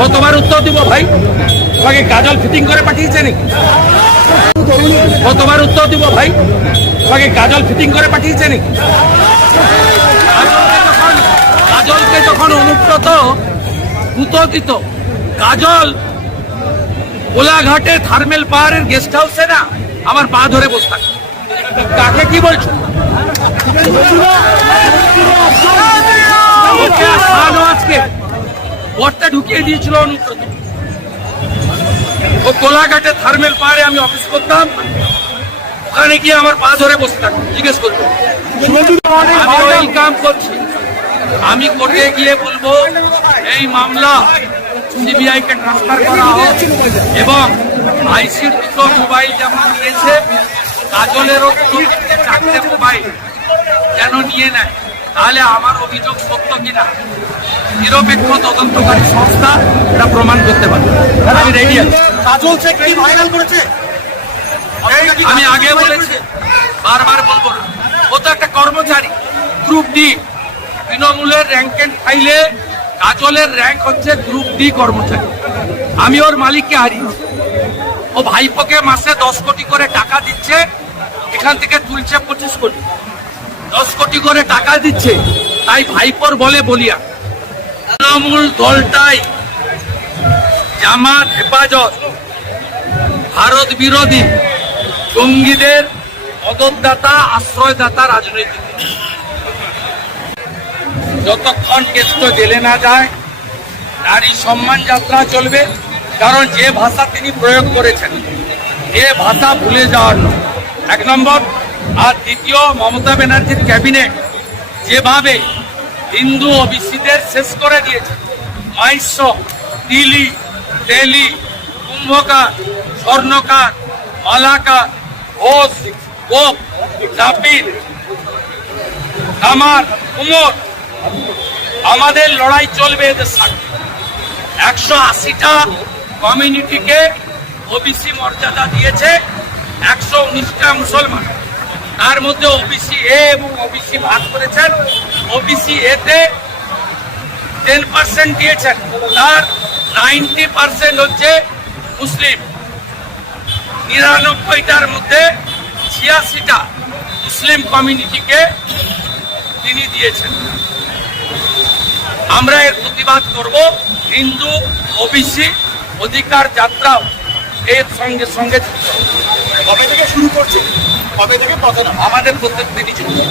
কতবার উত্তর দিব, ভাই। তোমাকে কাজল ফিটিং করে পাঠিয়েছে নাকি? কতবার উত্তর দিব, ভাই। তোমাকে কাজল ফিটিং করে পাঠিয়েছে নাকি? কাজলকে যখন অনুব্রত দিত কাজল কোলাঘাটে থার্মেল পাহাড়ের গেস্ট হাউসে না, আমার পা ধরে বসে থাকে। কাকে কি বলছো? ঢুকিয়ে দিয়েছিল ও কোলাঘাটে থার্মেল পাহাড়ে আমি অফিস করতাম। ওখানে গিয়ে আমার পা ধরে বসে থাকতো জিজ্ঞেস করতো আমি ওয়েলকাম করছি। আমি কোর্টে গিয়ে বলব, এই মামলা সিবিআই কে ট্রান্সফার করা হোক এবং আইসির দুটো মোবাইল যেমন নিয়েছে, কাজলেরও দুটো চারটে মোবাইল যেন নিয়ে নেয়, তাহলে আমার অভিযোগ সত্য কিনা? নিরপেক্ষ তদন্তকারী সংস্থা এটা প্রমাণ করতে পারবে। আমি রেডি আছি। কাজল শেখ কি ভাইরাল করেছে? আমি আগে বলেছি বারবার বলব না। ও তো একটা কর্মচারী গ্রুপ ডি তৃণমূলের র্যাঙ্ক এন্ড ফাইলে কাজলের র্যাঙ্ক হচ্ছে গ্রুপ ডি কর্মচারী। আমি ওর মালিককে হারিয়েছি। ও ভাইপোকে মাসে দশ কোটি করে টাকা দিচ্ছে এখান থেকে তুলছে পঁচিশ কোটি। দশ কোটি করে টাকা দিচ্ছে তাই ভাইপোর বলে বলিয়া তৃণমূল দলটাই জামাত হেফাজত, ভারত বিরোধী জঙ্গিদের মদতদাতা আশ্রয়দাতা রাজনীতি যতক্ষণ কেষ্ট জেলে না যায়, নারী সম্মান যাত্রা চলবে, কারণ যে ভাষা তিনি প্রয়োগ করেছেন, এ ভাষা ভুলে যাওয়ার এক নম্বর, আর দ্বিতীয়, মমতা ব্যানার্জির ক্যাবিনেট যেভাবে হিন্দু ওবিসিদের শেষ করে দিয়েছে। মাইশ্য দিলি তেলি কুম্ভকার, স্বর্ণকার, মালাকার, ঘোষ, গোপ, জাপির, কামার, কুমোর। আমাদের লড়াই চলবে এদের সাথে। একশো আশিটা কমিউনিটিকে ওবিসি মর্যাদা দিয়েছে, একশো উনিশটা মুসলমান। তার মধ্যে ওবিসি এ এবং ওবিসি ভাগ করেছেন ওবিসি এতে টেন পার্সেন্ট দিয়েছেন। তার নাইনটি পার্সেন্ট হচ্ছে মুসলিম। নিরানব্বইটার মধ্যে ছিয়াশিটা মুসলিম কমিউনিটিকে তিনি দিয়েছেন। আমরা এর প্রতিবাদ করব। হিন্দু ওবিসি অধিকার যাত্রাও এর সঙ্গে সঙ্গে। কবে থেকে শুরু করছে? কবে থেকে আমাদের প্রত্যেক দিনই চলছে